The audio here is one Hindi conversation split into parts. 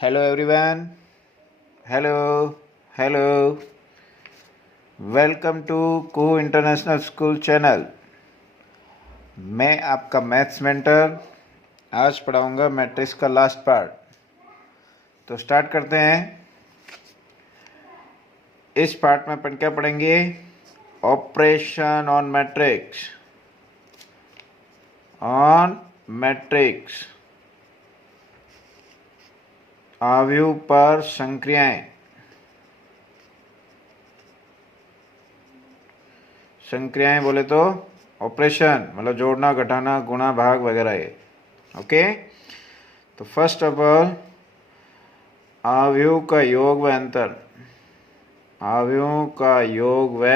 Hello everyone. Hello hello. Welcome to कू इंटरनेशनल स्कूल चैनल। मैं आपका मैथ्स मेंटर आज पढ़ाऊंगा मैट्रिक्स का लास्ट पार्ट। तो स्टार्ट करते हैं। इस पार्ट में अपन क्या पढ़ेंगे? Operation on matrix. आव्यूह पर संक्रियाएं। संक्रियाएं बोले तो ऑपरेशन मतलब जोड़ना, घटाना, गुणा, भाग वगैरह ये। ओके। तो फर्स्ट ऑफ ऑल आव्यूह का योग व अंतर। आव्यूहों का योग व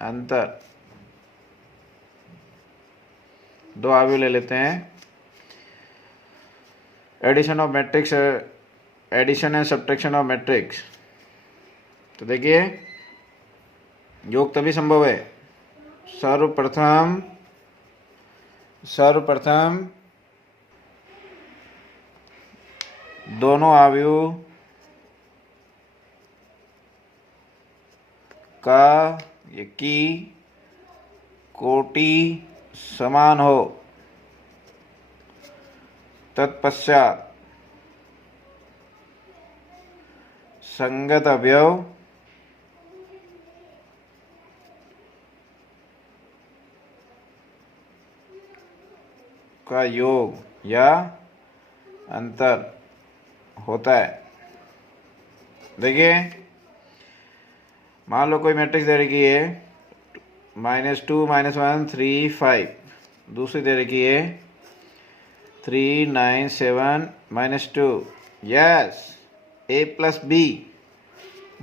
अंतर। दो आव्यूह ले लेते हैं। Addition of matrix, addition and subtraction of matrix. तो देखिए योग तभी संभव है सर्वप्रथम दोनों आव्यूह का की कोटि समान हो। तत्पश्चात संगत अवयव का योग या अंतर होता है। देखिए मान लो कोई मैट्रिक्स दे रखी है -2 -1 3 5। दूसरी दे रखी है 3 9 7 -2। Yes, a plus B.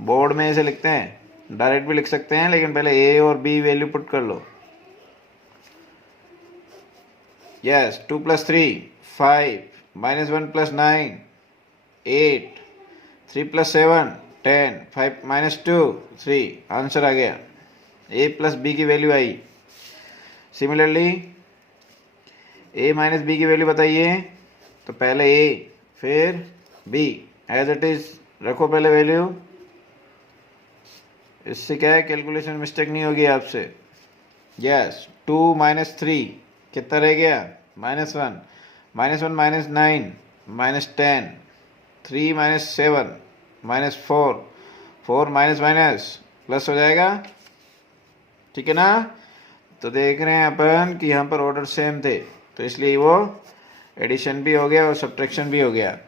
Board में ऐसे लिखते हैं, डायरेक्ट भी लिख सकते हैं, लेकिन पहले a और b वैल्यू पुट कर लो। यस, 2 + 3 5 -1 + 9 8 3 + 7 10 5 -2 3। आंसर आ गया, a प्लस बी की वैल्यू आई। सिमिलरली a माइनस बी की वैल्यू बताइए। तो पहले a फिर b एज इट इज रखो पहले वैल्यू। इससे क्या है, कैलकुलेशन मिस्टेक नहीं होगी आपसे। यस, 2 - 3 कितना रह गया? -1 -1 -9 -10 3 -7 -4 4 माइनस प्लस हो जाएगा। ठीक है ना? तो देख रहे हैं अपन कि यहाँ पर ऑर्डर सेम थे, तो इसलिए वो एडिशन भी हो गया और सब्ट्रैक्शन भी हो गया।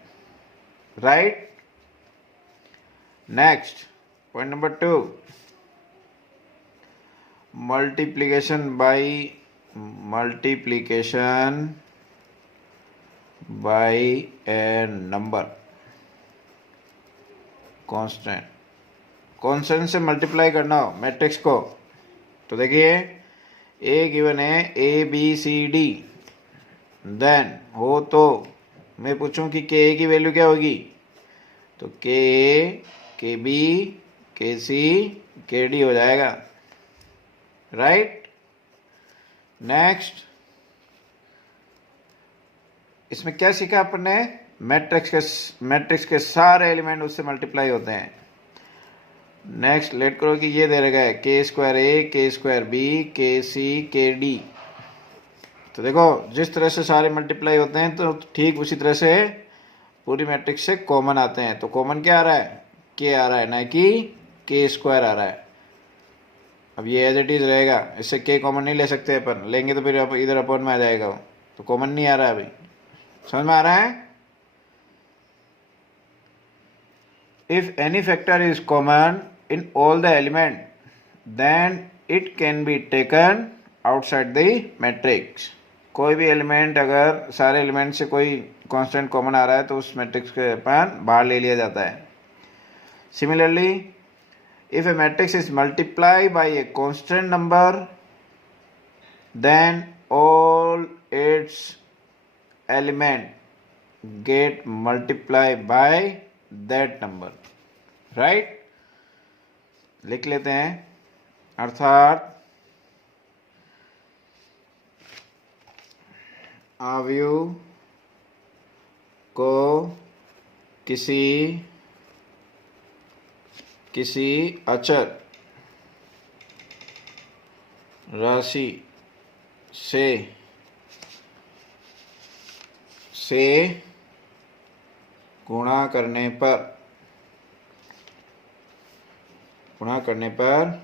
Right. Next point number 2, multiplication bye ए नंबर कांस्टेंट से मल्टीप्लाई करना हो मैट्रिक्स को। तो देखिए ए गिवन है ABCD, देन हो तो मैं पूछूं कि के ए की वैल्यू क्या होगी? तो के ए के बी के सी के डी हो जाएगा। राइट। नेक्स्ट इसमें क्या सीखा अपन ने? मैट्रिक्स के सारे एलिमेंट उससे मल्टीप्लाई होते हैं। नेक्स्ट लेट करो कि ये दे रखा है k² A k² B KC KD। तो देखो जिस तरह से सारे मल्टीप्लाई होते हैं तो ठीक उसी तरह से पूरी मैट्रिक्स से कॉमन आते हैं। तो कॉमन क्या आ रहा है? k आ रहा है, ना कि k² आ रहा है। अब ये एज इट इज रहेगा, इससे k कॉमन नहीं ले सकते अपन, लेंगे तो फिर इधर अपॉन में आ जाएगा वो। तो कॉमन नहीं आ रहा है अभी, समझ में आ रहा है? If any factor is common in all the element, then it can be taken outside the matrix. कोई भी एलिमेंट अगर सारे एलिमेंट से कोई कांस्टेंट कॉमन आ रहा है तो उस मैट्रिक्स के अपन बाहर ले लिया जाता है। Similarly if a matrix is multiplied by a constant number, then all its element get multiplied by that number. Right. लिख लेते हैं। अर्थात आव्यूह को किसी अचर राशि से गुणा करने पर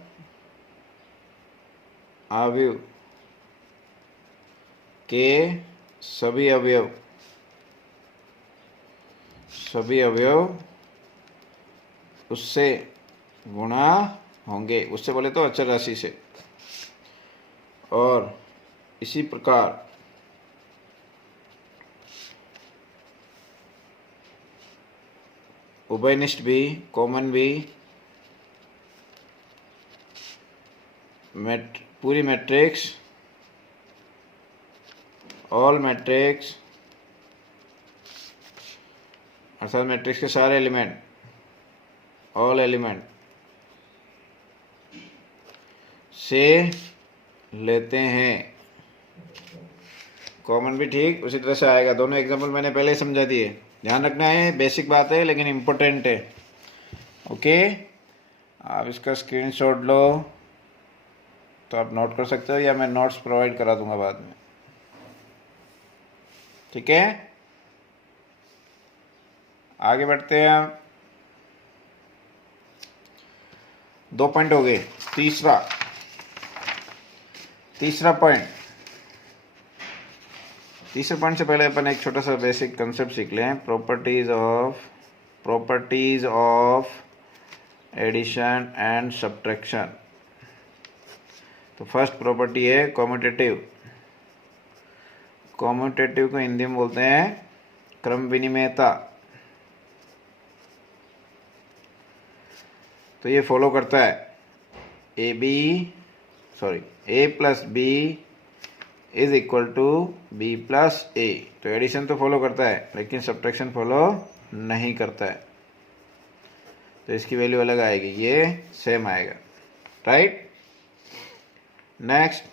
अवयव के सभी अवयव उससे गुणा होंगे। उससे बोले तो अचर राशि से। और इसी प्रकार उभयनिष्ठ भी, कॉमन भी, पूरी मैट्रिक्स, ऑल मैट्रिक्स अर्थात मैट्रिक्स के सारे एलिमेंट, ऑल एलिमेंट से लेते हैं। कॉमन भी ठीक उसी तरह से आएगा। दोनों एग्जांपल मैंने पहले ही समझा दिए, ध्यान रखना है, बेसिक बात है लेकिन इम्पोर्टेंट है। ओके, आप इसका स्क्रीनशॉट लो तो आप नोट कर सकते हो या मैं नोट्स प्रोवाइड करा दूंगा बाद में। ठीक है, आगे बढ़ते हैं। 2 पॉइंट हो गए। तीसरा पॉइंट, तीसरे पॉइंट से पहले अपन एक छोटा सा बेसिक कंसेप्ट सीख लें। Properties of addition and subtraction. तो फर्स्ट प्रॉपर्टी है कॉम्यूटेटिव। कॉम्यूटेटिव को हिंदी में बोलते हैं क्रम विनिमेयता। तो ये फॉलो करता है a plus B is equal to B plus A. तो एडिशन तो फॉलो करता है लेकिन सब्ट्रैक्शन फॉलो नहीं करता है, तो इसकी वैल्यू अलग आएगी, ये सेम आएगा। राइट। Next,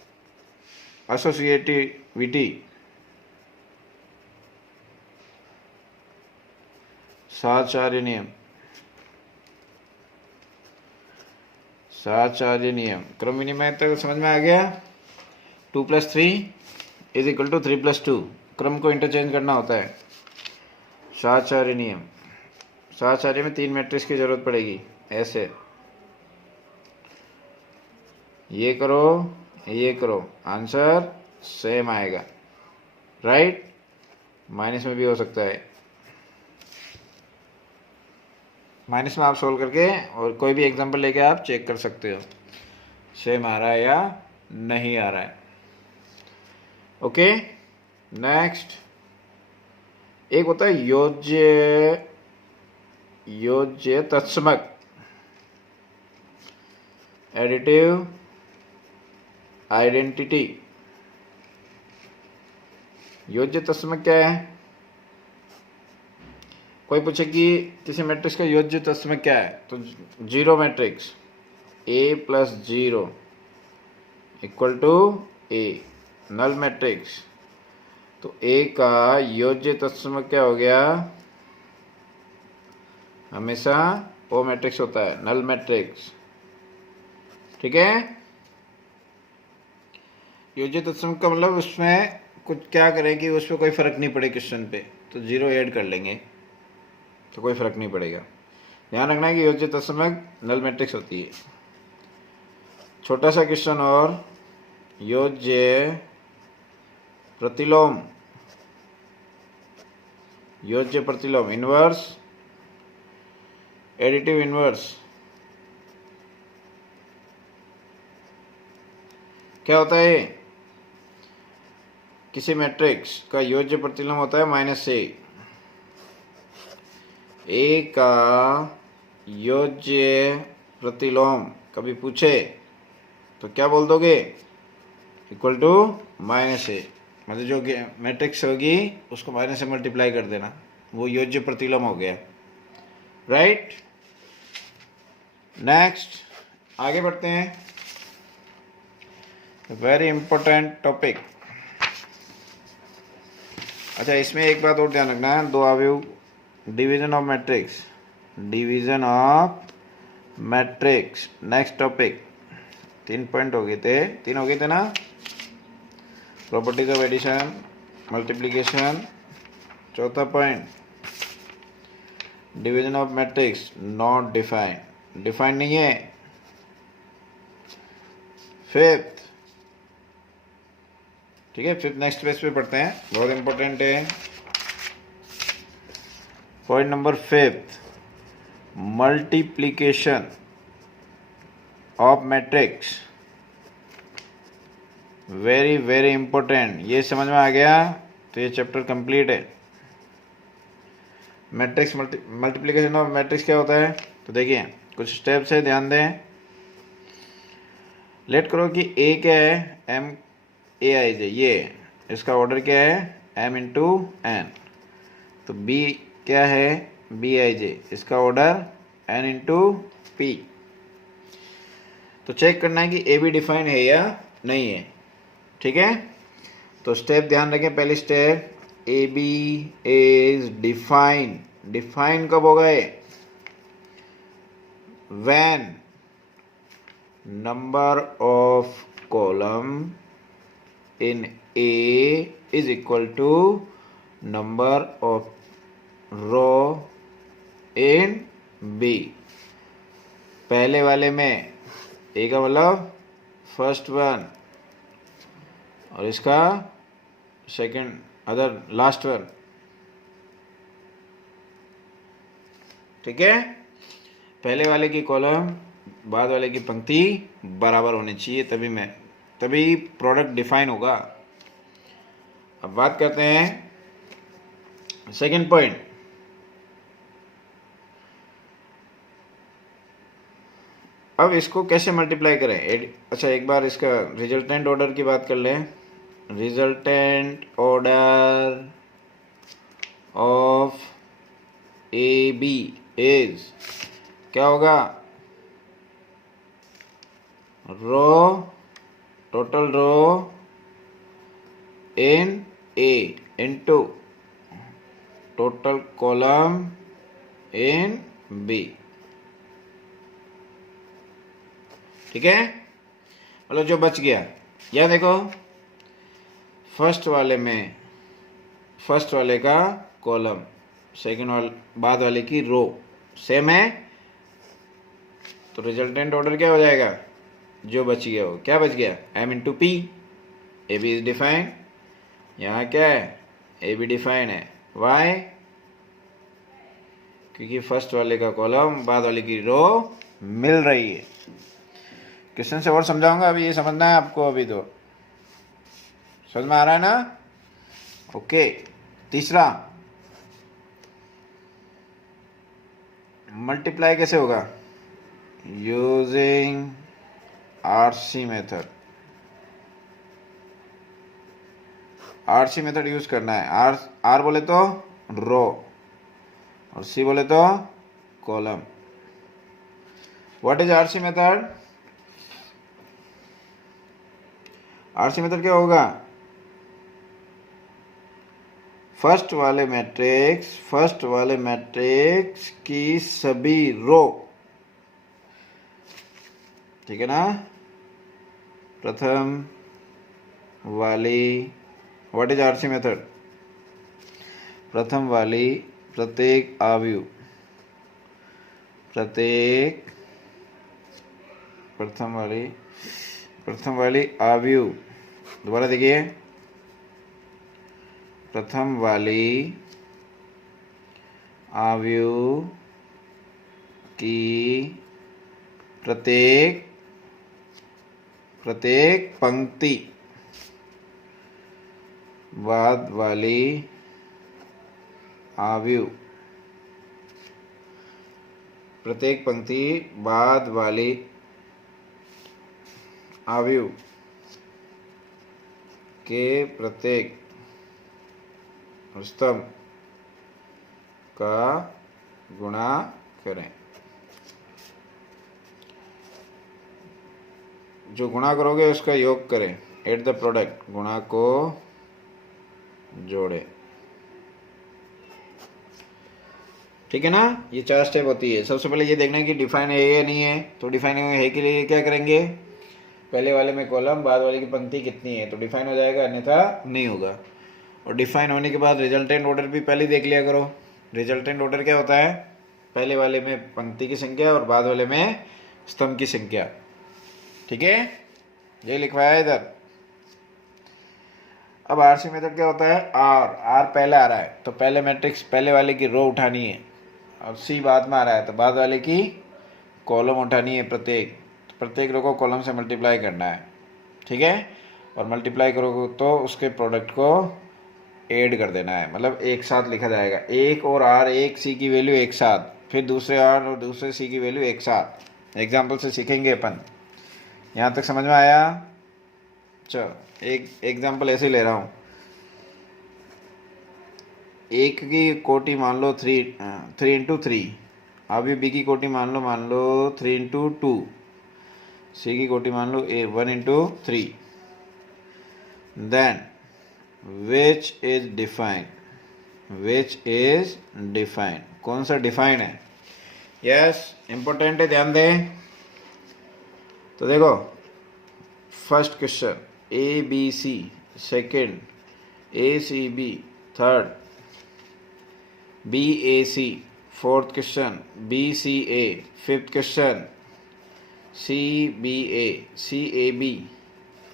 associativity. साहचर्य नियम। क्रम विनिमय तक समझ में आ गया। 2 + 3 इज इक्वल टू 3 + 2। क्रम को इंटरचेंज करना होता है। साहचर्य नियम, साहचर्य में 3 मैट्रिक्स की जरूरत पड़ेगी। ऐसे ये करो, आंसर सेम आएगा। राइट। माइनस में भी हो सकता है, माइनस में आप सोल्व करके और कोई भी एग्जांपल लेके आप चेक कर सकते हो सेम आ रहा है या नहीं आ रहा है। ओके। नेक्स्ट, एक होता है योज्य तत्समक, एडिटिव आइडेंटिटी। योज्य तत्समक क्या है? कोई पूछे कि किसी मैट्रिक्स का योज्य तत्समक क्या है, तो 0 matrix a + 0 = a, null matrix. तो a का योज्य तत्समक क्या हो गया? हमेशा o मैट्रिक्स होता है, नल मैट्रिक्स। ठीक है। योज्य तत्समक का मतलब उसमें कुछ क्या करें कि उस पर कोई फर्क नहीं पड़े क्वेश्चन पे, तो 0 ऐड कर लेंगे तो कोई फर्क नहीं पड़ेगा। ध्यान रखना है कि योज्य तत्समक नल मैट्रिक्स होती है। छोटा सा क्वेश्चन और, योज्य प्रतिलोम, इनवर्स, एडिटिव इनवर्स क्या होता है? किसी मैट्रिक्स का योज्य प्रतिलोम होता है -a। a का योज्य प्रतिलोम कभी पूछे तो क्या बोल दोगे? = -a। मतलब जो मैट्रिक्स होगी उसको माइनस से मल्टीप्लाई कर देना, वो योज्य प्रतिलोम हो गया। राइट। नेक्स्ट, आगे बढ़ते हैं। Very important topic. अच्छा, इसमें एक बात और ध्यान रखना है, 2 अवयव division of matrix, division of matrix. Next topic, 3 point हो गए थे, 3 हो गए थे ना। Properties of addition, multiplication. चौथा point, division of matrix not define, define नहीं है। फिफ्थ, ठीक है, फिफ्थ नेक्स्ट पेज पे पढ़ते हैं, बहुत इंपॉर्टेंट है। Point number fifth, multiplication of matrix, very very important. ये समझ में आ गया तो ये चैप्टर कंप्लीट है। मैट्रिक्स, मल्टीप्लिकेशन ऑफ मैट्रिक्स क्या होता है, तो देखिए कुछ स्टेप्स है, ध्यान दें। लेट करो कि ए क्या है, एम ए आई जे, ये इसका ऑर्डर क्या है, एम इंटू एन। तो बी क्या है, बी आई जे, इसका ऑर्डर एन इंटू पी। तो चेक करना है कि ए बी डिफाइन है या नहीं है, ठीक है। तो स्टेप ध्यान रखें, पहली step, A B is define. Define कब होगा ये, when number of column in A is equal to number of row in B. पहले वाले में ए का मतलब फर्स्ट वन और इसका सेकंड, अदर लास्ट वन, ठीक है। पहले वाले की कॉलम बाद वाले की पंक्ति बराबर होनी चाहिए, तभी प्रोडक्ट डिफाइन होगा। अब बात करते हैं सेकंड पॉइंट। अब इसको कैसे मल्टीप्लाई करें, अच्छा एक बार इसका रिजल्टेंट ऑर्डर की बात कर लें। Resultant order of A B is क्या होगा, row, total row in A into total column in B, ठीक है। मतलब जो बच गया, यह देखो फर्स्ट वाले का कॉलम, सेकंड वाले बाद वाले की रो सेम है, तो रिजल्टेंट ऑर्डर क्या हो जाएगा, जो बच गया वो क्या बच गया, M into P. A B is define, यहाँ क्या है, ए बी डिफाइन है, वाई, क्योंकि फर्स्ट वाले का कॉलम बाद वाले की रो मिल रही है। क्वेश्चन से और समझाऊंगा, अभी ये समझना है आपको, अभी तो समझ में आ रहा है ना। ओके, तीसरा, मल्टीप्लाई कैसे होगा, using RC method. RC method use करना है। आर बोले तो रो और सी बोले तो column. What is RC method, RC method क्या होगा, फर्स्ट वाले मैट्रिक्स की सभी रो, ठीक है ना, प्रथम वाली, व्हाट इज आरसी मेथड, प्रथम वाली प्रत्येक आव्यूह, प्रथम वाली आव्यूह, दोबारा देखिए, प्रथम वाली आव्यूह की प्रत्येक पंक्ति बाद वाली आव्यूह, प्रत्येक पंक्ति बाद वाली आव्यूह के प्रत्येक स्तंभ का गुणा करें। जो गुणा करोगे उसका योग करें, एट द प्रोडक्ट, गुणा को जोड़े। ठीक है ना। ये 4 स्टेप होती है। सबसे पहले ये देखना है कि डिफाइन है या नहीं है। तो डिफाइन है के लिए क्या करेंगे, पहले वाले में कॉलम, बाद वाले की पंक्ति कितनी है, तो डिफाइन हो जाएगा, अन्यथा नहीं होगा। और डिफाइन होने के बाद रिजल्टेंट ऑर्डर भी पहले देख लिया करो। रिजल्टेंट ऑर्डर क्या होता है, पहले वाले में पंक्ति की संख्या और बाद वाले में स्तंभ की संख्या। ठीक है, ये लिखवाया है इधर। अब आरसी मेथड क्या होता है, आर पहले आ रहा है तो पहले मैट्रिक्स पहले वाले की रो उठानी है, और सी बाद में आ रहा है तो बाद वाले की कॉलम उठानी है। प्रत्येक रो को कॉलम से मल्टीप्लाई करना है। ठीक है, और मल्टीप्लाई करोगे तो उसके प्रोडक्ट को ऐड कर देना है, मतलब एक साथ लिखा जाएगा। एक और आर, एक सी की वैल्यू एक साथ, फिर दूसरे आर और दूसरे सी की वैल्यू एक साथ। एग्जाम्पल से सीखेंगे अपन। यहाँ तक समझ में आया। चलो एक एग्जाम्पल ऐसे ले रहा हूँ। एक की कोटि मान लो 3 इंटू 3, अभी बी की कोटि मान लो 3 इंटू 2, सी की कोटि मान लो 1 into 3। Then which is defined, कौन सा डिफाइन है। यस, इंपॉर्टेंट है, ध्यान दें। तो देखो first question A B C, second A C B, third B A C, fourth question B C A, fifth question C B A B,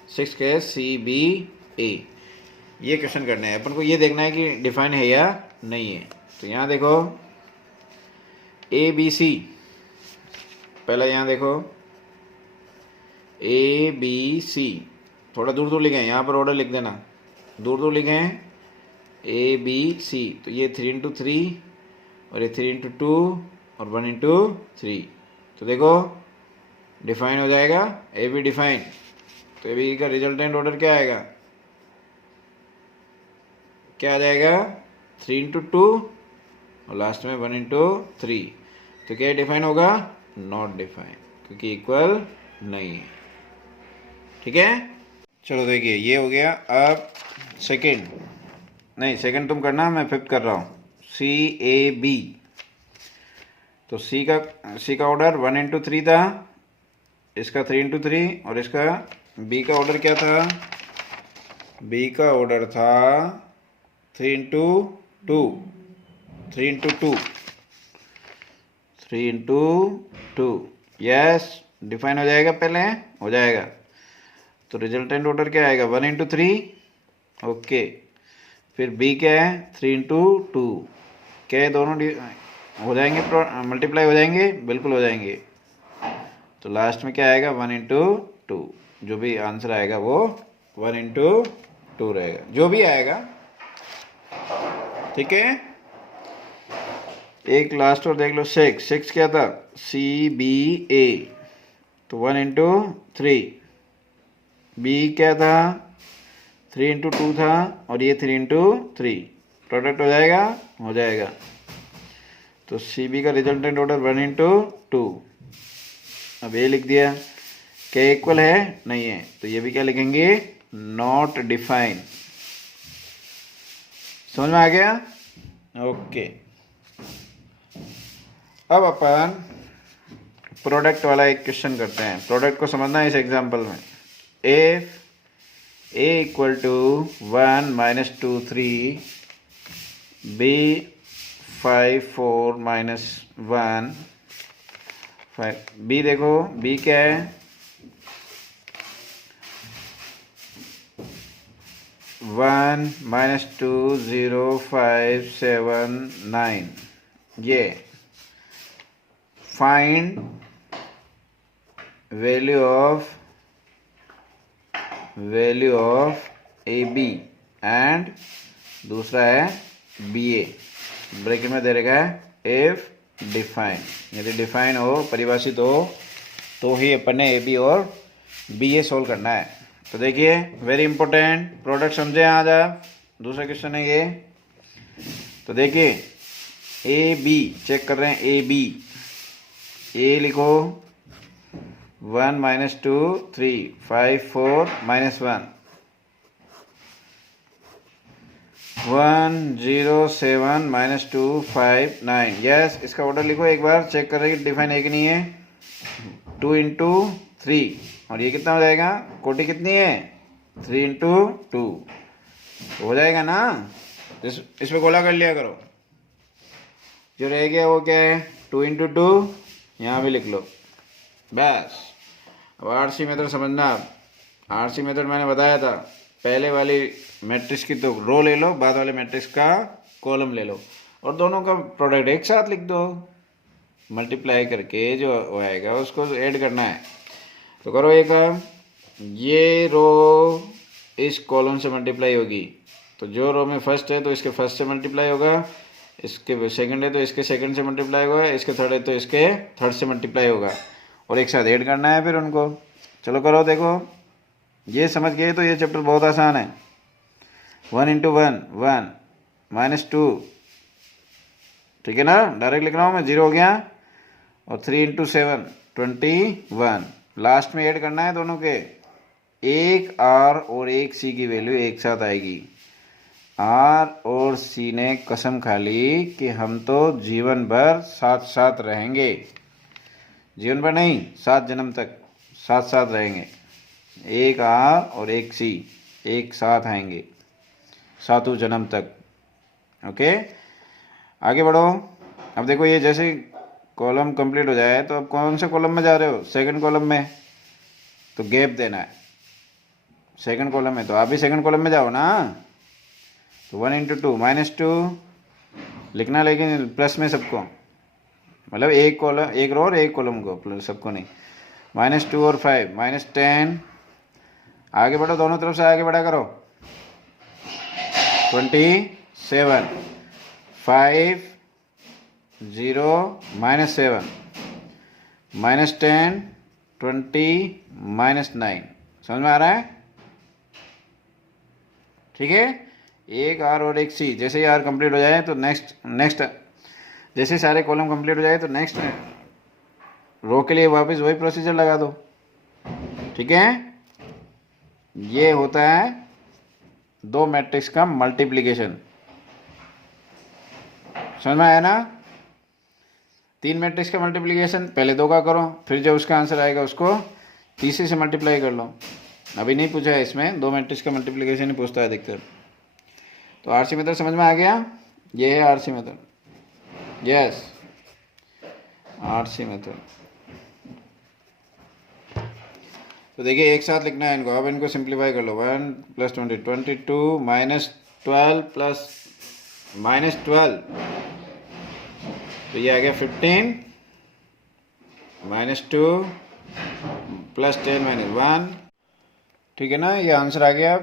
six के सी बी ए। ये क्वेश्चन करने हैं अपन को। ये देखना है कि डिफाइन है या नहीं है। तो यहाँ देखो ए बी सी, पहला यहाँ देखो ए बी सी, थोड़ा दूर दूर लिखें, यहाँ पर ऑर्डर लिख देना, दूर दूर लिखें ए बी सी। तो ये 3 इंटू 3 और ये 3 इंटू 2 और 1 इंटू 3। तो देखो डिफाइन हो जाएगा, ए बी डिफाइन। तो ए बी का रिजल्टेंट ऑर्डर क्या आएगा, क्या आ जाएगा, 3 इंटू 2 और लास्ट में 1 इंटू 3। तो क्या डिफाइन होगा, नॉट डिफाइन, क्योंकि इक्वल नहीं है। ठीक है, चलो देखिए ये हो गया। अब सेकंड तुम करना, मैं फिफ्थ कर रहा हूँ। सी ए बी, तो सी का ऑर्डर 1 इंटू 3 था, इसका 3 इंटू 3, और इसका बी का ऑर्डर क्या था, बी का ऑर्डर था 3 into 2, 3 into 2, 3 into 2। Yes, define हो जाएगा, पहले हो जाएगा। तो रिजल्टेंट ऑर्डर क्या आएगा, 1 इंटू 3। ओके, फिर बी क्या है, 3 इंटू 2। क्या है, दोनों हो जाएंगे, मल्टीप्लाई हो जाएंगे, बिल्कुल हो जाएंगे। तो लास्ट में क्या आएगा, 1 इंटू 2। जो भी आंसर आएगा वो 1 इंटू 2 रहेगा, जो भी आएगा। ठीक है, एक लास्ट और देख लो। सिक्स क्या था, सी बी ए, तो 1 इंटू 3। बी क्या था, 3 इंटू 2 था, और ये 3 इंटू 3। प्रोडक्ट हो जाएगा, हो जाएगा। तो सी बी का रिजल्टेंट ऑर्डर 1 इंटू 2। अब ये लिख दिया, क्या इक्वल है, नहीं है, तो ये भी क्या लिखेंगे, नॉट डिफाइन। समझ में आ गया। ओके, अब अपन प्रोडक्ट वाला एक क्वेश्चन करते हैं। प्रोडक्ट को समझना है इस एग्जांपल में। If a equal to 1 minus 2 3, b 5 4 minus 1 5। b देखो, b क्या है, 1 माइनस 2 0 5 7 9। ये find value of A B and दूसरा है बी ए। ब्रैकेट में दे रखा है इफ डिफाइन, यदि डिफाइन हो, परिभाषित हो, तो ही अपन ने ए बी और बी ए सोल्व करना है। तो देखिए वेरी इंपॉर्टेंट, प्रोडक्ट समझे आज आप। दूसरा क्वेश्चन है ये। तो देखिए ए बी चेक कर रहे हैं, ए बी, ए लिखो 1 माइनस 2 3 5 4 माइनस 1। 107 माइनस 2 5 9। यस, इसका ऑर्डर लिखो एक बार, चेक कर रही डिफाइन है कि नहीं है। 2 इंटू 3, और ये कितना हो जाएगा, कोटि कितनी है 3 इंटू 2, हो जाएगा ना। इसमें गोला कर लिया करो। जो रह गया वो क्या है 2 इंटू 2, यहाँ भी लिख लो बस। अब आरसी मेथड समझना। आरसी मेथड मैंने बताया था, पहले वाली मैट्रिक्स की तो रो ले लो, बाद वाले मैट्रिक्स का कॉलम ले लो, और दोनों का प्रोडक्ट एक साथ लिख दो। मल्टीप्लाई करके जो आएगा उसको ऐड करना है। तो करो एक, ये रो इस कॉलम से मल्टीप्लाई होगी, तो जो रो में फर्स्ट है तो इसके फर्स्ट से मल्टीप्लाई होगा, इसके सेकंड है तो इसके सेकंड से मल्टीप्लाई होगा, इसके थर्ड है तो इसके थर्ड से मल्टीप्लाई होगा, और एक साथ ऐड करना है फिर उनको। चलो करो, देखो ये समझ गए तो ये चैप्टर बहुत आसान है। 1 इंटू 1 1 माइनस 2, ठीक है ना, डायरेक्ट लिख रहा हूँ मैं, 0 हो गया। और 3 इंटू 7 21, लास्ट में ऐड करना है दोनों के। एक आर और एक सी की वैल्यू एक साथ आएगी। आर और सी ने कसम खा ली कि हम तो जीवन भर साथ साथ रहेंगे। जीवन भर नहीं, 7 जन्म तक साथ साथ रहेंगे। एक आर और एक सी एक साथ आएंगे 7 जन्म तक। ओके, आगे बढ़ो। अब देखो ये जैसे कॉलम कंप्लीट हो जाए तो अब कौन से कॉलम में जा रहे हो, सेकंड कॉलम में, तो गैप देना है। सेकंड कॉलम में तो आप भी सेकंड कॉलम में जाओ ना। तो 1 इंटू 2 माइनस 2 लिखना, लेकिन प्लस में सबको, मतलब एक कॉलम, एक रो और एक कॉलम को, प्लस सबको नहीं। माइनस 2 और 5 माइनस 10। आगे बढ़ो, दोनों तरफ से आगे बढ़ा करो। 27 5 0 माइनस 7 माइनस 10 20 माइनस 9। समझ में आ रहा है? ठीक है, एक आर और एक सी। जैसे ही आर कंप्लीट हो जाए तो नेक्स्ट जैसे सारे कॉलम कंप्लीट हो जाए तो नेक्स्ट रो के लिए वापस वही प्रोसीजर लगा दो। ठीक है, ये होता है दो मैट्रिक्स का मल्टीप्लिकेशन। समझ में आया ना? 3 मैट्रिक्स का मल्टीप्लिकेशन पहले 2 का करो, फिर जो उसका आंसर आएगा उसको तीसरे से मल्टीप्लाई कर लो। अभी नहीं पूछा है इसमें, 2 मैट्रिक्स का मल्टीप्लिकेशन ही पूछता है अधिकतर। तो आरसी मेथड समझ में आ गया? ये है RC method. Yes, RC method. तो देखिए एक साथ लिखना है इनको। अब इनको सिंप्लीफाई कर लो। 1 प्लस 20 22 माइनस 12 प्लस माइनस 12, तो ये आ गया 15 माइनस 2 प्लस 10 माइनस 1। ठीक है ना, ये आंसर आ गया।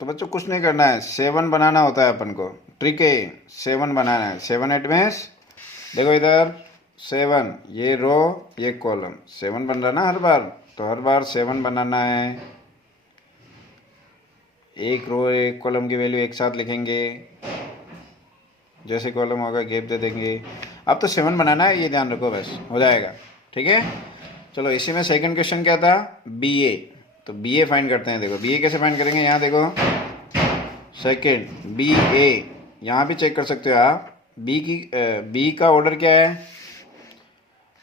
तो बच्चों कुछ नहीं करना है, 7 बनाना होता है अपन को। ट्रिक है 7 बनाना है। 7 8 में देखो इधर 7, ये रो ये कॉलम, 7 बन रहा ना हर बार, तो हर बार 7 बनाना है। एक रो एक कॉलम की वैल्यू एक साथ लिखेंगे, जैसे कॉलम होगा गैप दे देंगे। अब तो 7 बनाना है, ये ध्यान रखो, बस हो जाएगा। ठीक है, चलो इसी में सेकंड क्वेश्चन क्या था, बी ए। तो बी ए फाइंड करते हैं। देखो बी ए कैसे फाइंड करेंगे, यहाँ देखो सेकंड बी ए, यहाँ भी चेक कर सकते हो आप। बी का ऑर्डर क्या है,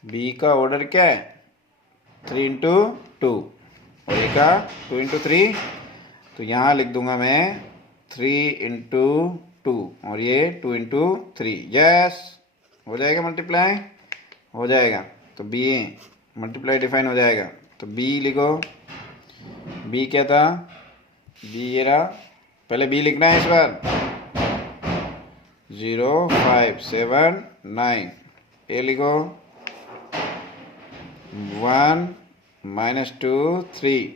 बी का ऑर्डर क्या है 3 इंटू 2, और ए का 2 इंटू 3। तो यहाँ लिख दूंगा मैं 3 इंटू 2, और ये 2 इंटू 3। यस, हो जाएगा मल्टीप्लाई, हो जाएगा। तो बी ए मल्टीप्लाई डिफाइन हो जाएगा। तो बी लिखो, बी क्या था, बी ये रहा। पहले बी लिखना है इस बार, 0 5 7 9। ए लिखो 1 माइनस 2 3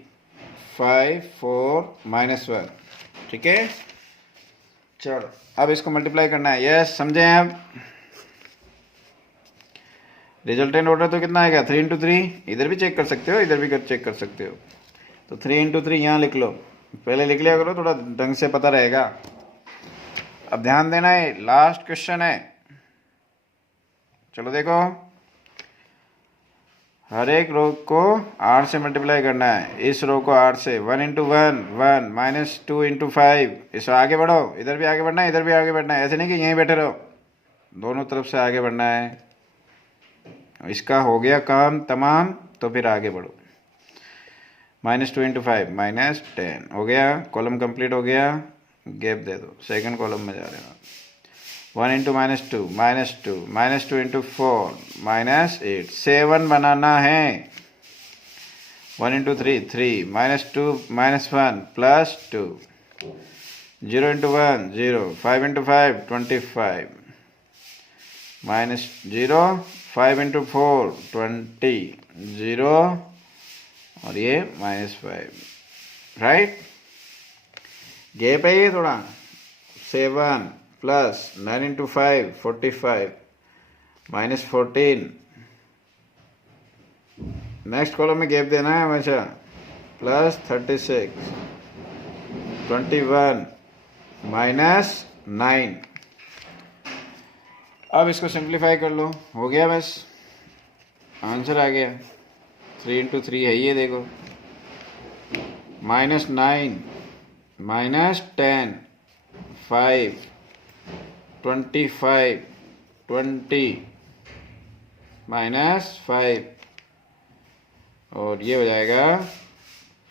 5 4 माइनस 1। ठीक है, चलो अब इसको मल्टीप्लाई करना है। यस, समझे हैं आप? रिजल्टेंट ऑर्डर तो कितना आएगा 3 इंटू 3। इधर भी चेक कर सकते हो, इधर भी चेक कर सकते हो। तो 3 इंटू 3 यहाँ लिख लो, पहले लिख लिया करो, थोड़ा ढंग से पता रहेगा। अब ध्यान देना है, लास्ट क्वेश्चन है। चलो देखो, हर एक रो को 8 से मल्टीप्लाई करना है। इस रो को 8 से 1 इंटू 1 1 माइनस 2 इंटू 5। इससे आगे बढ़ो, इधर भी आगे बढ़ना है, इधर भी आगे बढ़ना है। ऐसे नहीं कि यहीं बैठे रहो, दोनों तरफ से आगे बढ़ना है। इसका हो गया काम तमाम, तो फिर आगे बढ़ो। माइनस 2 इंटू 5 माइनस 10 हो गया। कॉलम कंप्लीट हो गया, गैप दे दो, सेकंड कॉलम में जा रहे हो। 1 into minus two into 4 minus 8 7 बनाना है। 1 into 3 minus 2 minus 1 plus 2 0 into 1 0 5 into 5 25 minus 0 5 into 4 20 0 और ये माइनस 5, राइट। गैप है ये थोड़ा। 7 plus 9 into 5 45 minus 14। Next column में गैप देना है हमेशा। Plus 36 21 minus 9। अब इसको सिंप्लीफाई कर लो, हो गया बस, आंसर आ गया। 3 इंटू 3 है ये, देखो। माइनस 9 माइनस 10 5 25 20 माइनस 5 और ये हो जाएगा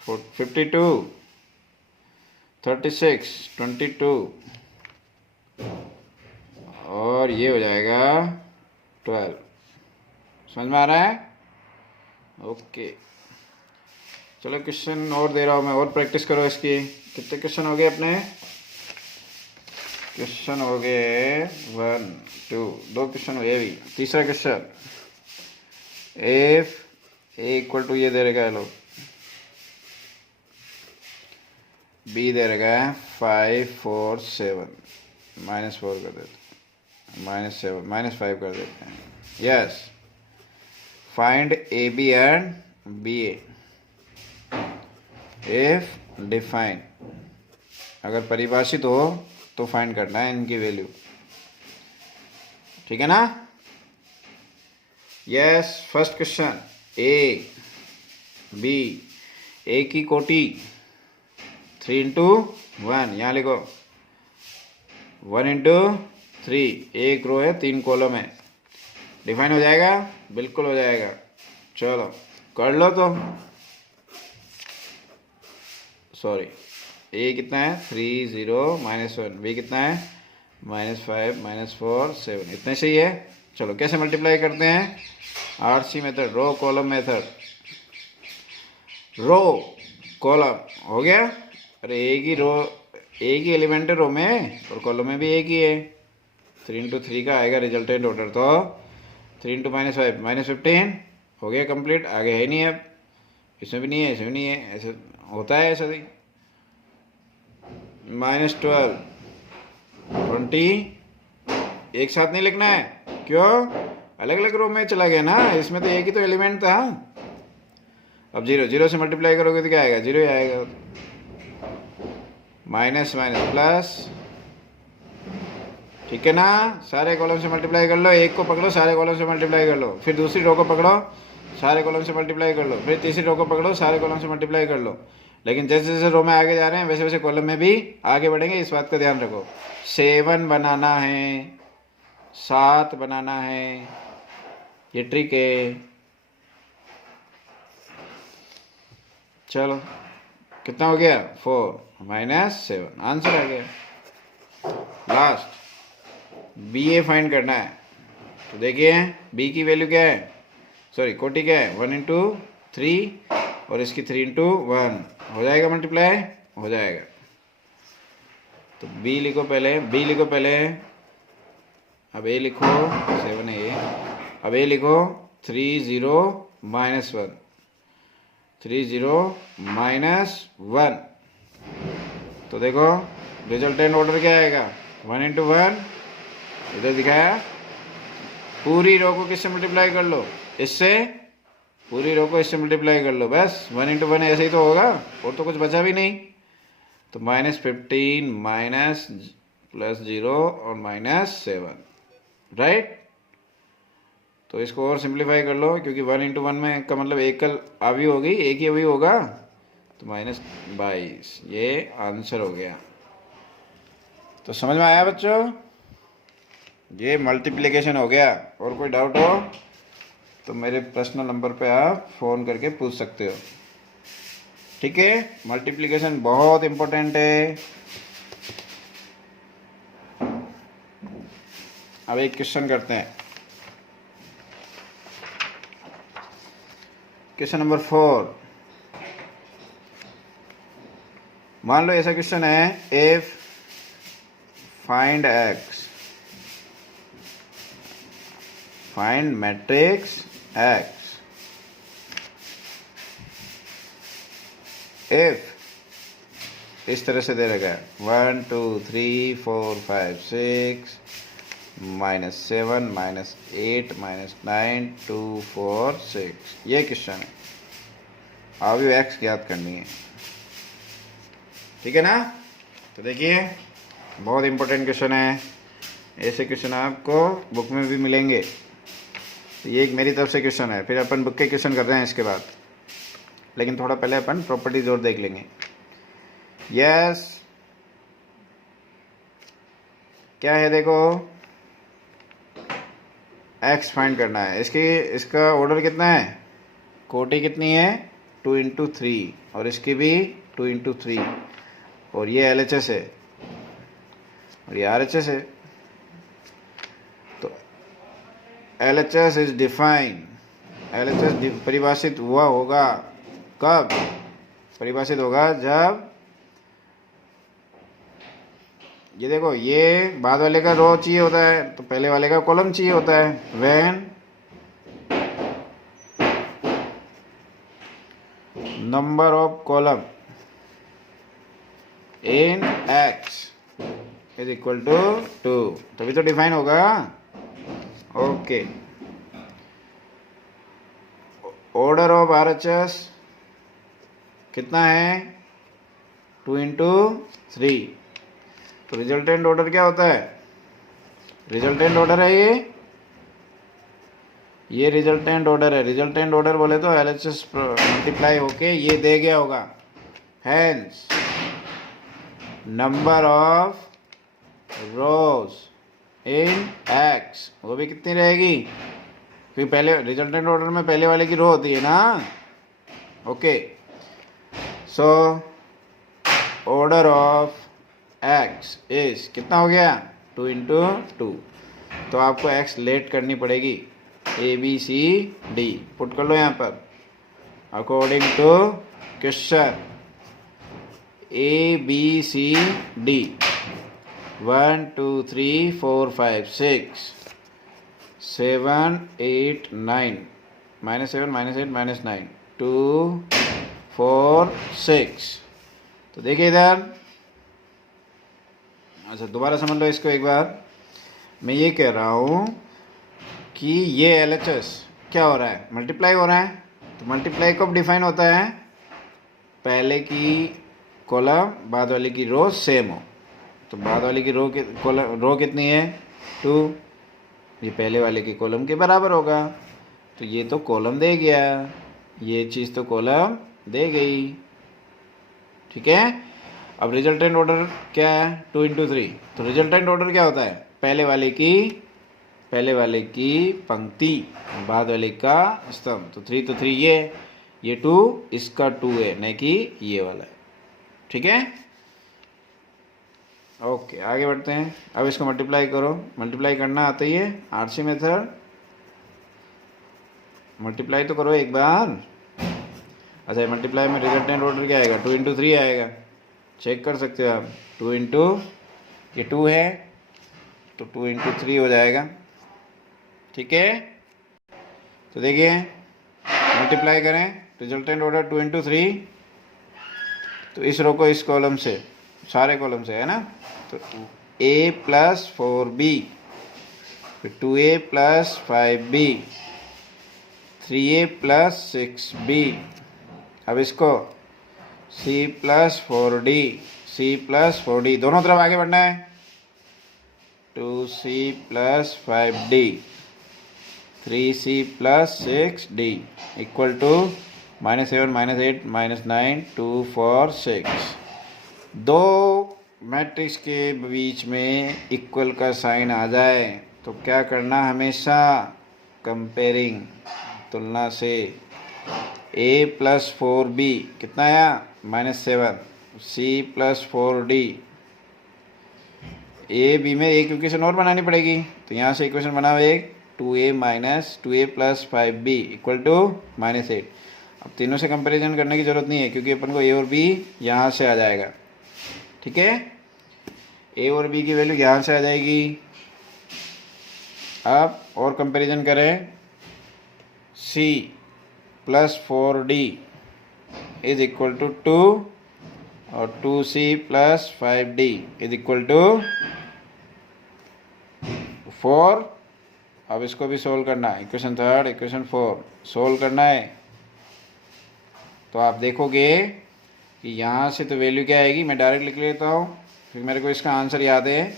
52 36 22 और ये हो जाएगा 12। समझ में आ रहा है? ओके, चलो क्वेश्चन और दे रहा हूँ मैं, और प्रैक्टिस करो इसकी। कितने क्वेश्चन हो गए अपने? क्वेश्चन हो गए 1 2, 2 क्वेश्चन हुए अभी। तीसरा question, if A equal to ये दे रहेगा, लो बी दे रहेगा 5 4 7 माइनस 4 कर देते हैं, माइनस 7 माइनस 5 कर देते हैं। Yes, find A B and B A if define. अगर परिभाषित हो तो फाइंड करना है इनकी वैल्यू, ठीक है ना? Yes, first question, A B, A की कोटि 3 इंटू 1, यहाँ लिखो 1 इंटू 3, एक रो है 3 कॉलम है। डिफाइन हो जाएगा? बिल्कुल हो जाएगा। चलो कर लो तो। सॉरी, ए कितना है 3 0 माइनस 1, बी कितना है माइनस 5 माइनस 4 7, इतने सही है। चलो कैसे मल्टीप्लाई करते हैं? RC method, row column method. Row column हो गया। अरे एक ही रो, एक ही एलिमेंट है रो में, और कॉलम में भी एक ही है। 3 इंटू 3 का आएगा रिजल्टेंट ऑर्डर, तो 3 इंटू माइनस 5 माइनस 15 हो गया कंप्लीट। आगे है नहीं, अब इसमें भी नहीं है, इसमें भी नहीं है, ऐसे होता है ऐसा ही। माइनस 12 20 एक साथ नहीं लिखना है, क्यों? अलग अलग रो में चला गया ना, इसमें तो एक ही तो एलिमेंट था। अब 0 0 से मल्टीप्लाई करोगे तो क्या आएगा? 0 ही आएगा। माइनस माइनस प्लस, ठीक है ना? सारे कॉलम से मल्टीप्लाई कर लो, एक को पकड़ो सारे कॉलम से मल्टीप्लाई कर लो, फिर दूसरी रो को पकड़ो सारे कॉलम से मल्टीप्लाई कर लो, फिर तीसरी रो को पकड़ो सारे कॉलम से मल्टीप्लाई कर लो। लेकिन जैसे जैसे रो में आगे जा रहे हैं वैसे वैसे कॉलम में भी आगे बढ़ेंगे, इस बात का ध्यान रखो। 7 बनाना है, 7 बनाना है, ये ट्रिक है। चलो कितना हो गया? 4 माइनस 7, आंसर आ गया। लास्ट बी ए फाइंड करना है, तो देखिए बी की वैल्यू क्या है, सॉरी कोटि क्या है 1 इंटू 3 और इसकी 3 इंटू 1, हो जाएगा मल्टीप्लाई, हो जाएगा। तो बी लिखो पहले, बी लिखो पहले, अब ए लिखो 7 है ये, अब ए लिखो 3 0 माइनस 1 3 0 माइनस 1। तो देखो रिजल्टेंट ऑर्डर क्या आएगा? 1 इंटू 1, इधर दिखाया। पूरी रो को किससे मल्टीप्लाई कर लो? इससे। पूरी रो को इससे मल्टीप्लाई कर लो, बस 1 इंटू 1 ऐसे ही तो होगा, और तो कुछ बचा भी नहीं। तो माइनस 15 माइनस प्लस 0 और माइनस 7, राइट। तो इसको और सिंप्लीफाई कर लो, क्योंकि 1 इंटू 1 में का मतलब एकल अवयव होगी, एक ही अवयव होगा, तो -22 ये आंसर हो गया। तो समझ में आया बच्चों? ये मल्टीप्लिकेशन हो गया। और कोई डाउट हो तो मेरे पर्सनल नंबर पे आप फ़ोन करके पूछ सकते हो, ठीक है? मल्टीप्लिकेशन बहुत इंपॉर्टेंट है। अब एक क्वेश्चन करते हैं, क्वेश्चन नंबर 4। मान लो ऐसा क्वेश्चन है, if find x, find matrix x, if इस तरह से दे रखा है 1 2 3 4 5 6 -7 -8 -9 2 4 6, ये क्वेश्चन है। अभी x ज्ञात करनी है, ठीक है ना? तो देखिए बहुत इंपॉर्टेंट क्वेश्चन है, ऐसे क्वेश्चन आपको बुक में भी मिलेंगे। तो ये एक मेरी तरफ से क्वेश्चन है, फिर अपन बुक के क्वेश्चन कर रहे हैं इसके बाद, लेकिन थोड़ा पहले अपन प्रॉपर्टीज और देख लेंगे। यस, क्या है देखो, x फाइंड करना है। इसका ऑर्डर कितना है, कोटि कितनी है 2 इंटू 3, और इसकी भी 2 इंटू 3, और ये LHS है और ये RHS है। तो LHS इज डिफाइन, LHS परिभाषित हुआ होगा कब? परिभाषित होगा जब ये देखो, ये बाद वाले का रो चाहिए होता है तो पहले वाले का कॉलम चाहिए होता है। When number of column in x is equal to 2, तभी तो डिफाइन होगा। ओके, ऑर्डर ऑफ RHS कितना है 2 इंटू 3, तो रिजल्टेंट ऑर्डर क्या होता है, रिजल्टेंट ऑर्डर है ये रिजल्टेंट ऑर्डर है। रिजल्टेंट ऑर्डर बोले तो LHS मल्टीप्लाई होके ये दे गया होगा। Hence number of rows in x, वो भी कितनी रहेगी, क्योंकि पहले रिजल्टेंट ऑर्डर में पहले वाले की रो होती है ना। Okay, so order of x is कितना हो गया 2 इंटू 2, तो आपको x लेट करनी पड़ेगी, ABCD पुट कर लो यहाँ पर अकॉर्डिंग टू क्वेश्चन। ABCD 1 2 3 4 5 6 7 8 9 -7 -8 -9 2 4 6। तो देखिए इधर, अच्छा दोबारा समझ लो इसको एक बार। मैं ये कह रहा हूँ कि ये LHS क्या हो रहा है, मल्टीप्लाई हो रहा है। तो मल्टीप्लाई कब डिफाइन होता है, पहले की कॉलम बाद वाले की रो सेम हो। तो बाद वाले की रो कितनी है 2, ये पहले वाले की कॉलम के बराबर होगा। तो ये तो कॉलम दे गया, ये चीज़ तो कॉलम दे गई, ठीक है। अब रिजल्टेंट ऑर्डर क्या है 2 इंटू 3, तो रिजल्टेंट ऑर्डर क्या होता है, पहले वाले की पंक्ति बाद वाले का स्तंभ। तो 3 तो 3 ये 2 इसका 2 है, नहीं कि ये वाला है, ठीक है। ओके, आगे बढ़ते हैं। अब इसको मल्टीप्लाई करो, मल्टीप्लाई करना आता ही है RC मेथड, मल्टीप्लाई तो करो एक बार। अच्छा, मल्टीप्लाई में रिजल्टेंट ऑर्डर क्या आएगा 2 इंटू 3 आएगा, चेक कर सकते हो आप। 2 इंटू ये 2 है तो 2 इंटू 3 हो जाएगा, ठीक है। तो देखिए मल्टीप्लाई करें, रिजल्टेंट ऑर्डर 2 इंटू 3, तो इस रो को इस कॉलम से, सारे कॉलम से है ना, तो A प्लस 4B, फिर 2A plus 5B, 3A plus 6B। अब इसको C प्लस 4D दोनों तरफ आगे बढ़ना है, 2C plus 5D, 3c plus 6d equal to -7 -8 -9 2 4 6। दो मैट्रिक्स के बीच में इक्वल का साइन आ जाए तो क्या करना, हमेशा कंपेयरिंग, तुलना से। a प्लस 4b कितना आया, -7। c plus 4d, a b में एक इक्वेशन और बनानी पड़ेगी, तो यहाँ से इक्वेशन बनाओ एक, 2a plus 5b equal to -8। अब तीनों से कंपैरिजन करने की जरूरत नहीं है क्योंकि अपन को a और b यहाँ से आ जाएगा। ठीक है, a और b की वैल्यू यहाँ से आ जाएगी। अब और कंपैरिजन करें, c plus 4d is equal to 2 और 2c plus 5d is equal to 4। अब इसको भी सोल्व करना है, इक्वेशन थर्ड इक्वेशन 4 सोल्व करना है। तो आप देखोगे कि यहाँ से तो वैल्यू क्या आएगी, मैं डायरेक्ट लिख लेता हूँ फिर मेरे को इसका आंसर याद है।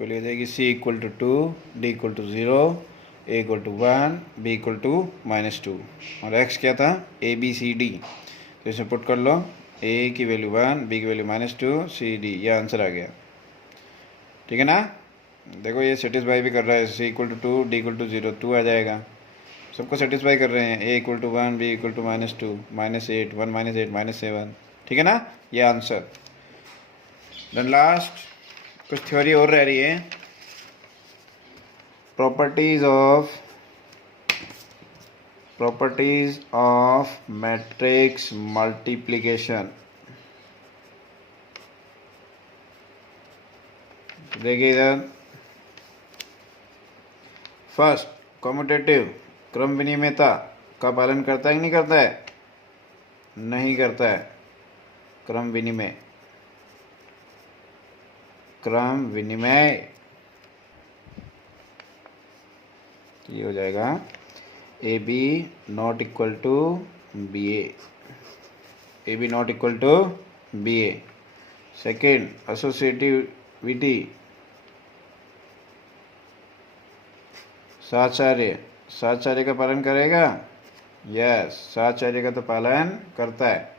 वैल्यू आ जाएगी c equal to 2, d equal to 0, a equal to 1, b equal to -2 और x क्या था, a b c d। तो इसे पुट कर लो, a की वैल्यू 1, b की वैल्यू -2, c d, ये आंसर आ गया। ठीक है ना, देखो ये सेटिस्फाई भी कर रहा है, c equal to 2, d equal to 0, 2 आ जाएगा, सबको सेटिस्फाई कर रहे हैं। a equal to 1, b equal to -2, -8, 1 -8 -7। ठीक है ना, ये आंसर। देन लास्ट कुछ थ्योरी और रह रही है, प्रॉपर्टीज ऑफ मैट्रिक्स मल्टीप्लिकेशन। देखिए इधर, फर्स्ट कम्यूटेटिव, क्रम विनिमयता का पालन करता है कि नहीं करता है, नहीं करता है। क्रम विनिमय ये हो जाएगा A B not equal to B A B not equal to B A. Second associativity, साहचर्य का पालन करेगा, यस साहचर्य का तो पालन करता है।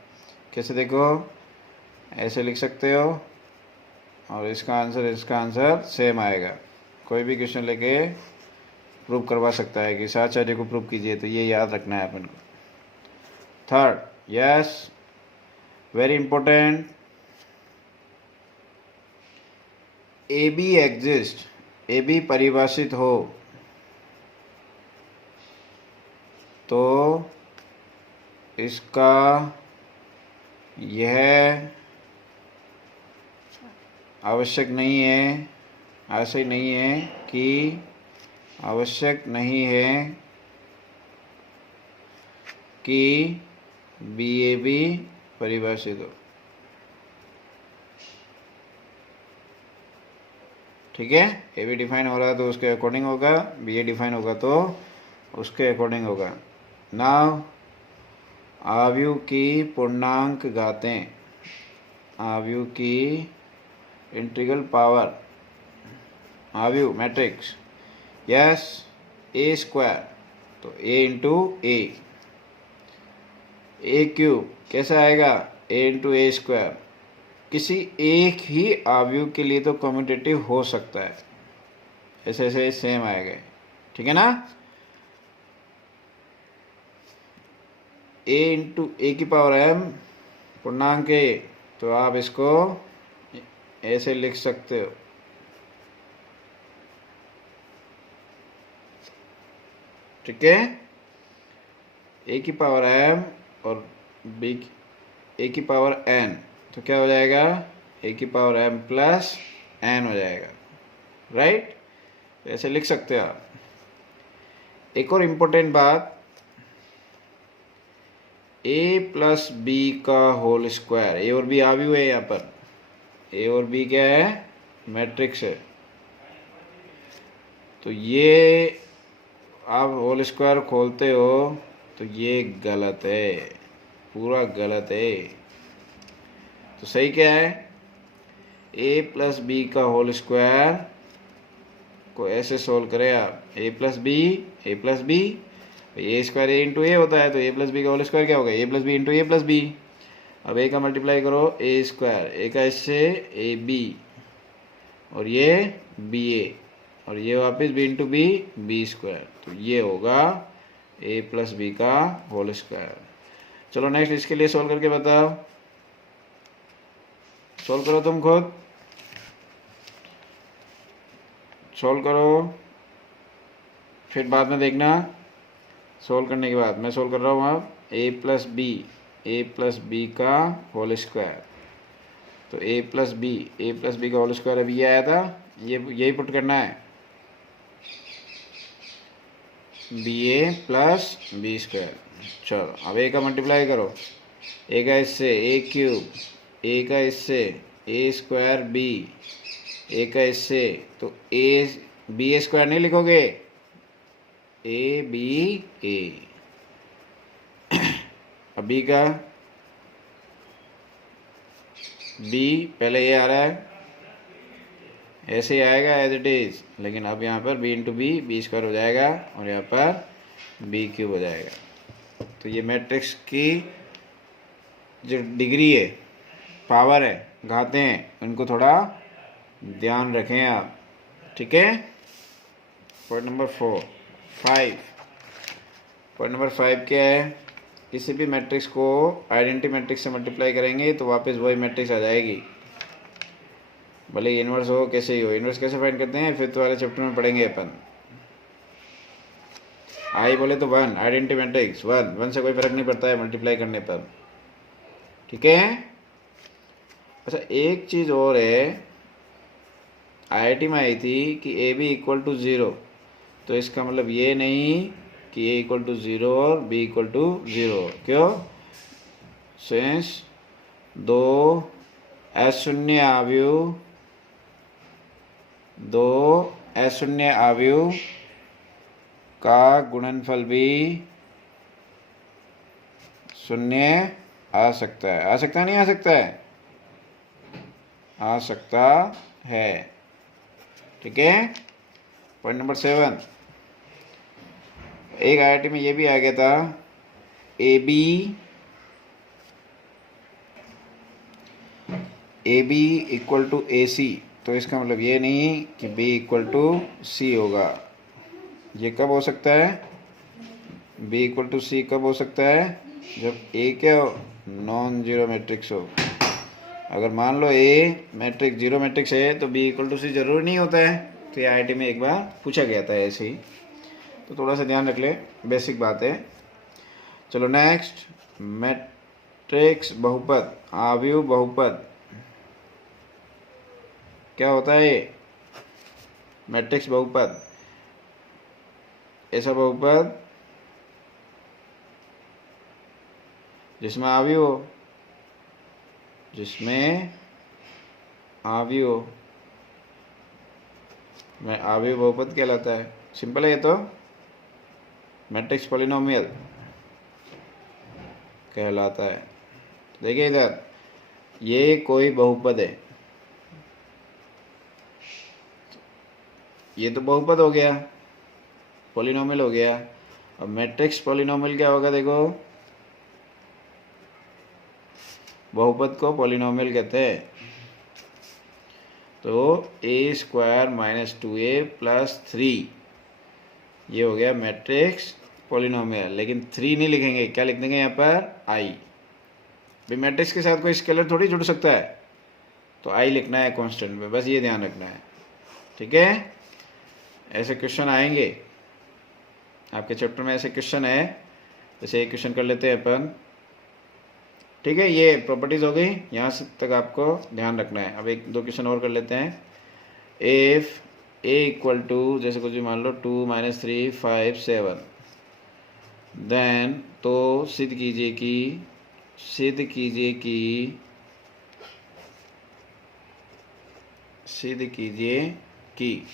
कैसे देखो, ऐसे लिख सकते हो और इसका आंसर सेम आएगा। कोई भी क्वेश्चन लेके प्रूव करवा सकता है कि साहचर्य को प्रूव कीजिए, तो ये याद रखना है अपन को। Third, yes very important, A B exist, A B परिभाषित हो तो इसका यह आवश्यक नहीं है, ऐसे नहीं है कि आवश्यक नहीं है कि बी ए बी परिभाषित हो। ठीक है, ए बी डिफाइन हो रहा है तो उसके अकॉर्डिंग होगा, बी ए डिफाइन होगा तो उसके अकॉर्डिंग होगा। नाउ आव्यूह की पूर्णांक घातें, आव्यूह की इंटीग्रल पावर, आव्यूह मैट्रिक्स, यस ए स्क्वायर, तो ए इंटू ए क्यूब कैसा आएगा, ए इंटू ए स्क्वायर। किसी एक ही आव्यूह के लिए तो कम्यूटेटिव हो सकता है, ऐसे ऐसे सेम आएगा। ठीक है ना, a इंटू ए की पावर m पूर्णांक a, तो आप इसको ऐसे लिख सकते हो। ठीक है, a की पावर m और b a की पावर n, तो क्या हो जाएगा, a की पावर m प्लस n हो जाएगा। राइट, ऐसे लिख सकते हो आप। एक और इम्पोर्टेंट बात, a प्लस बी का होल स्क्वायर, ए और बी आव्यूह है, यहाँ पर ए और बी क्या है, मैट्रिक्स है, तो ये आप होल स्क्वायर खोलते हो तो ये गलत है, पूरा गलत है। तो सही क्या है, ए प्लस बी का होल स्क्वायर को ऐसे सोल्व करें आप, ए प्लस बी, ए स्क्वायर ए इंटू ए होता है, तो ए प्लस बी का होल स्क्वायर क्या होगा, A plus B into A plus B. अब ए का मल्टीप्लाई करो ए स्क्वायर, ए का इससे ए बी, और ये बी ए, और ये वापस B into B, B square, तो ये होगा ए प्लस बी का होल स्क्वायर। चलो नेक्स्ट इसके लिए सोल्व करके बताओ, सोल्व करो तुम खुद, सोल्व करो, फिर बाद में देखना सोल्व करने के बाद। मैं सोल्व कर रहा हूँ अब, ए प्लस बी का होल स्क्वायर, तो ए प्लस बी का होल स्क्वायर अभी ये आया था, ये यही पुट करना है, बी ए प्लस बी स्क्वायर। चलो अब ए का मल्टीप्लाई करो, ए का इससे ए क्यूब, ए का इससे ए स्क्वायर बी, ए का इससे, तो ए बी ए स्क्वायर नहीं लिखोगे, ए बी ए। अब बी का बी पहले ये आ रहा है, ऐसे ही आएगा एज इट इज, लेकिन अब यहाँ पर B into B, B square हो जाएगा, और यहाँ पर बी क्यूब हो जाएगा। तो ये मैट्रिक्स की जो डिग्री है, पावर है, घातें हैं, उनको थोड़ा ध्यान रखें आप, ठीक है। पॉइंट नंबर 5 पॉइंट नंबर 5 क्या है, किसी भी मैट्रिक्स को आइडेंटिटी मैट्रिक्स से मल्टीप्लाई करेंगे तो वापस वही मैट्रिक्स आ जाएगी, भले इन्वर्स हो कैसे ही हो। इन्वर्स कैसे फाइंड करते हैं, फिफ्थ वाले चैप्टर में पढ़ेंगे अपन। आई बोले तो 1, आइडेंटिटी मैट्रिक्स 1 से कोई फर्क नहीं पड़ता है मल्टीप्लाई करने पर, ठीक है। अच्छा एक चीज़ और है, आईआईटी में आई थी कि ए बी इक्वल टू 0, तो इसका मतलब ये नहीं कि ए इक्वल टू 0 और बी इक्वल टू 0, क्यों, सिंस दो अशून्य अवयव का गुणनफल भी शून्य आ सकता है, नहीं आ सकता है, आ सकता है, ठीक है। पॉइंट नंबर 7, एक आईआईटी में ये भी आ गया था, ए बी इक्वल टू ए सी, तो इसका मतलब ये नहीं कि बी इक्वल टू सी होगा। ये कब हो सकता है, बी इक्वल टू सी कब हो सकता है, जब ए क्या हो, नॉन जीरो मैट्रिक्स हो। अगर मान लो ए मैट्रिक्स जीरो मैट्रिक्स है तो बी इक्वल टू सी जरूरी नहीं होता है। तो ये आईआईटी में एक बार पूछा गया था ऐसे ही, तो थोड़ा सा ध्यान रख ले, बेसिक बात है। चलो नेक्स्ट, मैट्रिक्स बहुपद, आव्यूह बहुपद क्या होता है, मैट्रिक्स बहुपद ऐसा बहुपद जिसमें आव्यूह हो, मैं आव्यूह बहुपद कहलाता है। सिंपल है ये तो, मैट्रिक्स पॉलिनोमियल कहलाता है। देखिए इधर, ये कोई बहुपद है, ये तो बहुपद हो गया, पॉलिनोमियल हो गया। अब मैट्रिक्स पॉलिनोमियल क्या होगा, देखो बहुपद को पॉलिनोमियल कहते हैं। तो ए स्क्वायर माइनस 2a प्लस 3, ये हो गया मैट्रिक्स पॉलिनोमियल। लेकिन 3 नहीं लिखेंगे, क्या लिख देंगे यहाँ पर, आई। भाई मैट्रिक्स के साथ कोई स्केलर थोड़ी जुड़ सकता है, तो आई लिखना है कांस्टेंट में, बस ये ध्यान रखना है, ठीक है। ऐसे क्वेश्चन आएंगे आपके चैप्टर में, ऐसे क्वेश्चन है, जैसे एक क्वेश्चन कर लेते हैं अपन, ठीक है। ये प्रॉपर्टीज हो गई, यहाँ से तक आपको ध्यान रखना है। अब एक दो क्वेश्चन और कर लेते हैं। इफ ए इक्वल टू, जैसे कुछ भी मान लो, 2 - 3 5 7, देन तो सिद्ध कीजिए कि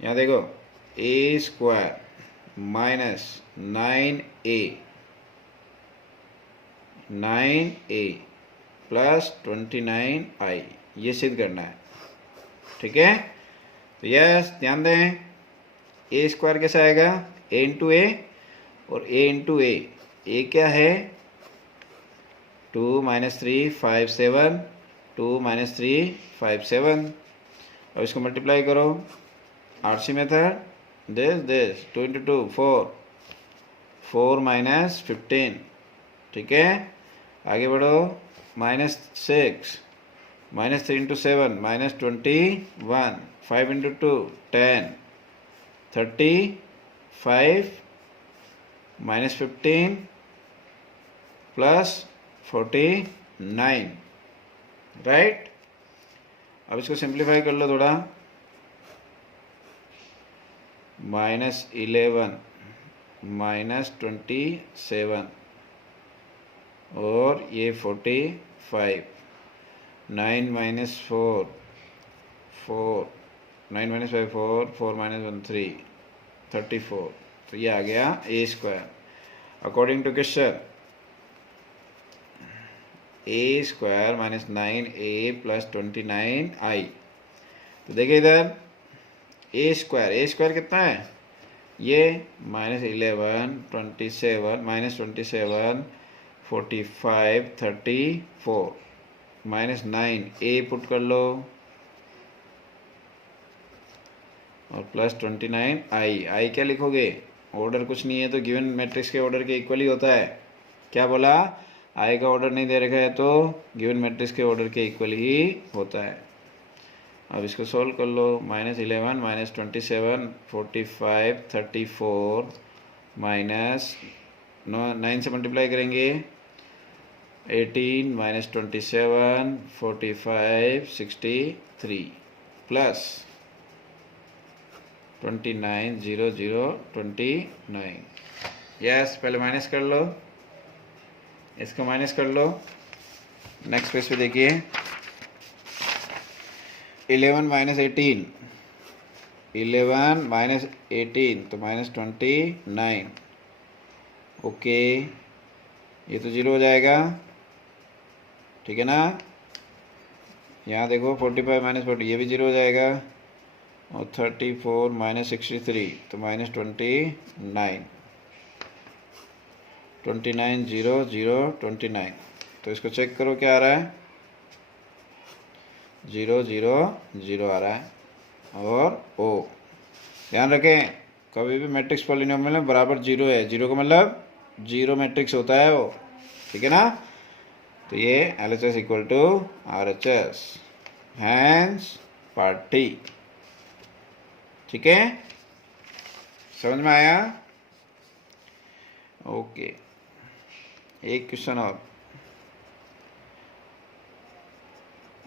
यहाँ देखो, ए square minus 9a plus 29i, ये सिद्ध करना है, ठीक है। तो यस ध्यान दें, ए स्क्वायर कैसे आएगा, ए इंटू ए और ए इंटू ए क्या है 2 - 3 5 7, 2 - 3 5 7। अब इसको मल्टीप्लाई करो आरसी मेथड, दिस 2 × 2 4, 4 - 15, ठीक है। आगे बढ़ो -6, -3 × 7 -21, 5 × 2 10, 35 -15 +49, राइट। अब इसको सिंप्लीफाई कर लो थोड़ा, -11 -27 और ये 45, 9 - 4 4, 9 - 5 4, 4 - 1 3, 34। तो ये आ गया A square according to question. A square -9a + 29i। तो देखिए इधर ए स्क्वायर कितना है, ये -11 27 -27 45 34 -9 ए पुट कर लो और +29 आई क्या लिखोगे, ऑर्डर कुछ नहीं है तो गिवन मैट्रिक्स के ऑर्डर के इक्वल ही होता है। क्या बोला, आई का ऑर्डर नहीं दे रखा है तो गिवन मैट्रिक्स के ऑर्डर के इक्वल ही होता है। अब इसको सोल्व कर लो, -11 -27 45 34 -9 से मल्टीप्लाई करेंगे 18 -27 45 63 प्लस 29 0 0 29। यस, पहले माइनस कर लो, इसको माइनस कर लो। नेक्स्ट पेज पे देखिए 11 - 18, 11 - 18 तो -29। ओके, ये तो 0 हो जाएगा, ठीक है ना। यहाँ देखो 45 - 40 ये भी 0 हो जाएगा और 34 - 63 तो -29, 29 0 0 29। तो इसको चेक करो क्या आ रहा है, 0 0 0 आ रहा है। और ओ ध्यान रखें, कभी भी मैट्रिक्स पॉलिनोमियल में बराबर 0 है, 0 का मतलब 0 मैट्रिक्स होता है वो, ठीक है ना। तो ये LHS = RHS, हैंस पार्टी, ठीक है, समझ में आया। ओके, एक क्वेश्चन और,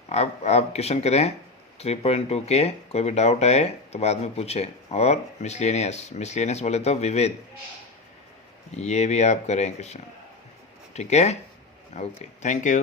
अब आप क्वेश्चन करें 3.2 के, कोई भी डाउट आए तो बाद में पूछे। और मिसलेनियस बोले तो विविध, ये भी आप करें क्वेश्चन, ठीक है। Okay, thank you.